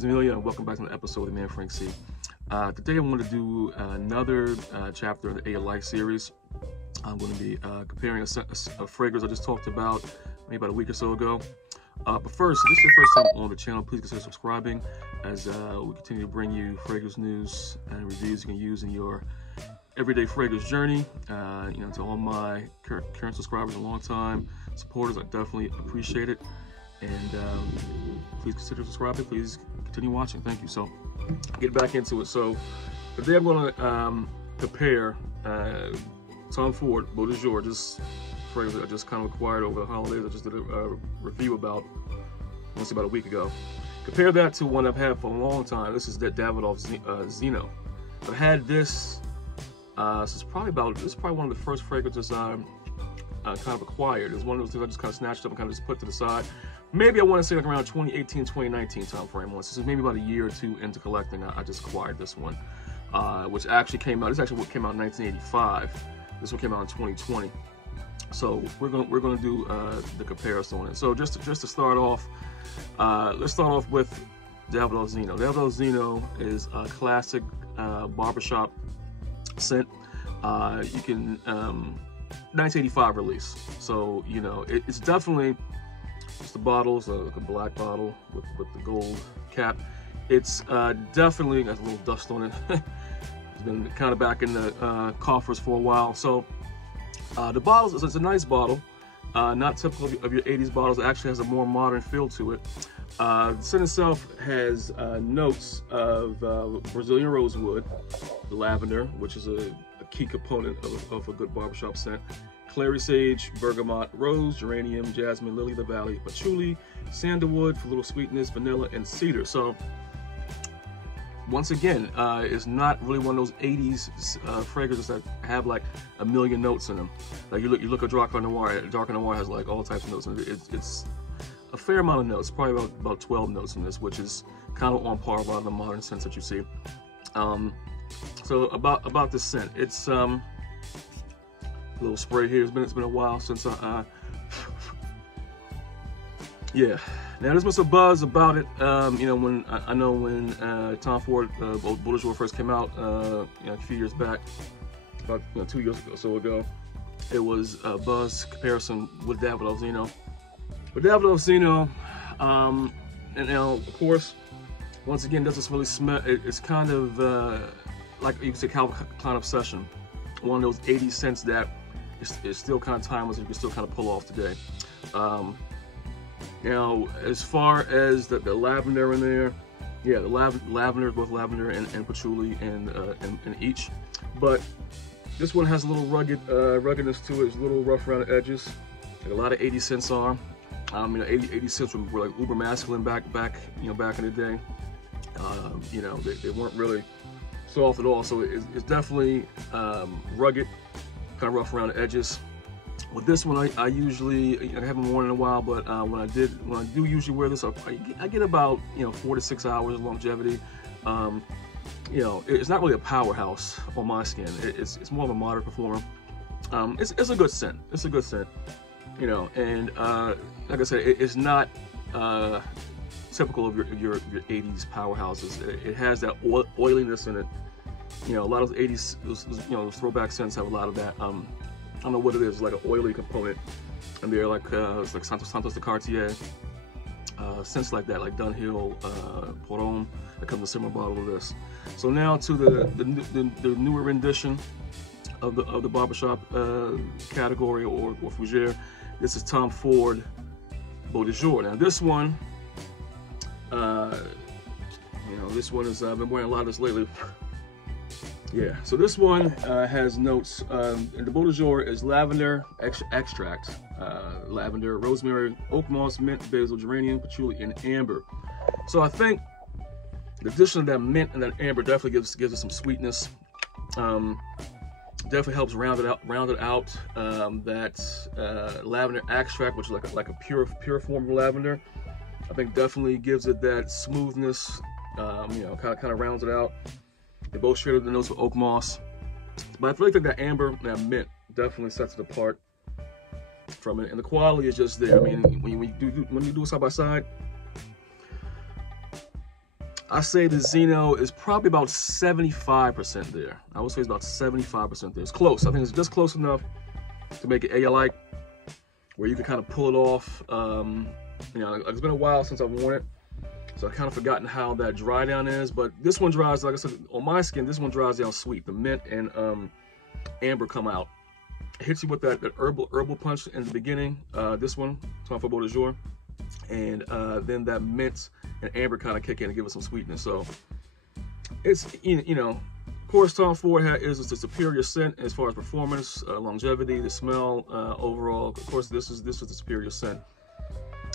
is Amelia, and welcome back to another episode of Man Frank C. Today I want to do another chapter of the ALIKES series. I'm going to be comparing a fragrance I just talked about maybe about a week or so ago. But first, if this is your first time on the channel, please consider subscribing as we continue to bring you fragrance news and reviews you can use in your everyday fragrance journey. To all my current subscribers and long-time supporters, I definitely appreciate it. And please consider subscribing. Please continue watching. Thank you. So, get back into it. So, today I'm going to compare Tom Ford Beau De Jour, just fragrance that I just kind of acquired over the holidays. I just did a review about a week ago. Compare that to one I've had for a long time. This is the Davidoff Zino. I've had this. This is probably one of the first fragrances I kind of acquired. It's one of those things I just kind of snatched up and kind of just put to the side. Maybe I want to say like around 2018, 2019 time frame. This is maybe about a year or two into collecting. I just acquired this one, which actually came out. This actually came out in 1985. This one came out in 2020. So we're gonna do the comparison on it. So just to start off, let's start off with Davidoff Zino. Davidoff Zino is a classic barbershop scent. You can 1985 release. So it's definitely. It's the bottles, like a black bottle with the gold cap. It's definitely got a little dust on it. It's been kind of back in the coffers for a while. So the bottles, it's a nice bottle. Not typical of your 80s bottles. It actually has a more modern feel to it. The scent itself has notes of Brazilian rosewood, lavender, which is a key component of a good barbershop scent. Clary sage, bergamot, rose, geranium, jasmine, lily of the valley, patchouli, sandalwood for a little sweetness, vanilla, and cedar. So once again, it's not really one of those 80s fragrances that have like a million notes in them. Like you look at Dark Noir. Dark Noir has like all types of notes in it. It's a fair amount of notes, probably about 12 notes in this, which is kind of on par with a lot of the modern scents that you see. So about this scent, it's little spray here. It's been a while since yeah. Now there's been some buzz about it. When Tom Ford Beau De Jour first came out, a few years back, about 2 years or so ago, it was a buzz comparison with Davidoff Zino. But Davidoff Zino, and now of course, once again, doesn't really smell. It's kind of like you can say Calvin Klein Obsession, one of those 80s scents that is still kind of timeless and you can still kind of pull off today. Now, as far as the lavender in there, yeah, the lavender, both lavender and patchouli and each. But this one has a little ruggedness to it. It's a little rough around the edges, like a lot of 80 scents are. 80 scents were like uber masculine back in the day. They weren't really soft at all. So it's definitely rugged, kind of rough around the edges. With this one, I usually, I haven't worn in a while, but when I do usually wear this, I get about 4 to 6 hours of longevity. It's not really a powerhouse on my skin. It's more of a moderate performer. It's a good scent. It's a good scent. And like I said, it's not typical of your 80s powerhouses. It has that oiliness in it. A lot of those 80s, those throwback scents have a lot of that. I don't know what it is, like an oily component. And they're like, it's like Santos de Cartier, scents like that, like Dunhill, Poron, that comes in a similar bottle of this. So now to the newer rendition of the barbershop category or fougere. This is Tom Ford Beau De Jour. Now this one, this one is I've been wearing a lot of this lately. Yeah, so this one has notes, and the Beau De Jour is lavender extract, lavender, rosemary, oak moss, mint, basil, geranium, patchouli, and amber. So I think the addition of that mint and that amber definitely gives it some sweetness. Definitely helps round it out. That lavender extract, which is like a pure form of lavender, I think definitely gives it that smoothness. Kind of rounds it out. They both share the notes with oak moss, but I really think that amber, that mint, definitely sets it apart from it, and the quality is just there. I mean, when you do it side by side, I say the Zino is probably about 75% there. I would say it's about 75% there. It's close. I think it's just close enough to make it A-like, where you can kind of pull it off. You know, it's been a while since I've worn it, so I've kind of forgotten how that dry down is. But this one dries, like I said, on my skin, this one dries down sweet. The mint and amber come out. It hits you with that herbal punch in the beginning. This one, talking for Beau De Jour, and then that mint and amber kind of kick in and give it some sweetness. So it's, you know, of course, Tom Ford is a superior scent as far as performance, longevity, the smell, overall. Of course, this is the superior scent.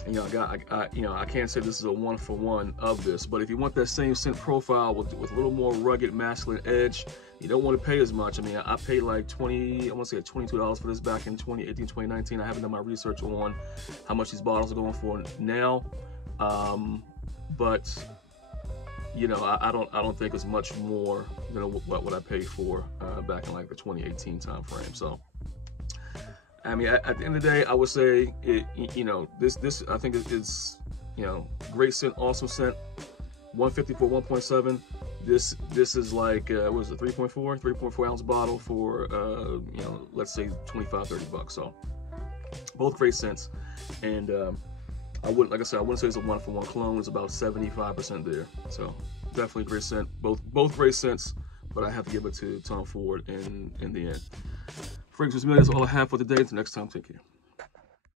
And, you know, I can't say this is a 1-for-1 of this, but if you want that same scent profile with a little more rugged, masculine edge, you don't want to pay as much. I mean, I paid like $22 for this back in 2018, 2019. I haven't done my research on how much these bottles are going for now. But you know, I don't think it's much more than what I paid for back in like the 2018 time frame. So, I mean, at the end of the day, I would say you know, this I think it's, you know, great scent, awesome scent. 150 for 1.7. This is like what was it, 3.4 ounce bottle for you know, let's say 25-30 bucks. So both great scents, and I wouldn't, like I said, I wouldn't say it's a 1-for-1 clone. It's about 75% there. So definitely great scent. Both great scents, but I have to give it to Tom Ford in the end. Friends, that's all I have for today. Until next time, take care.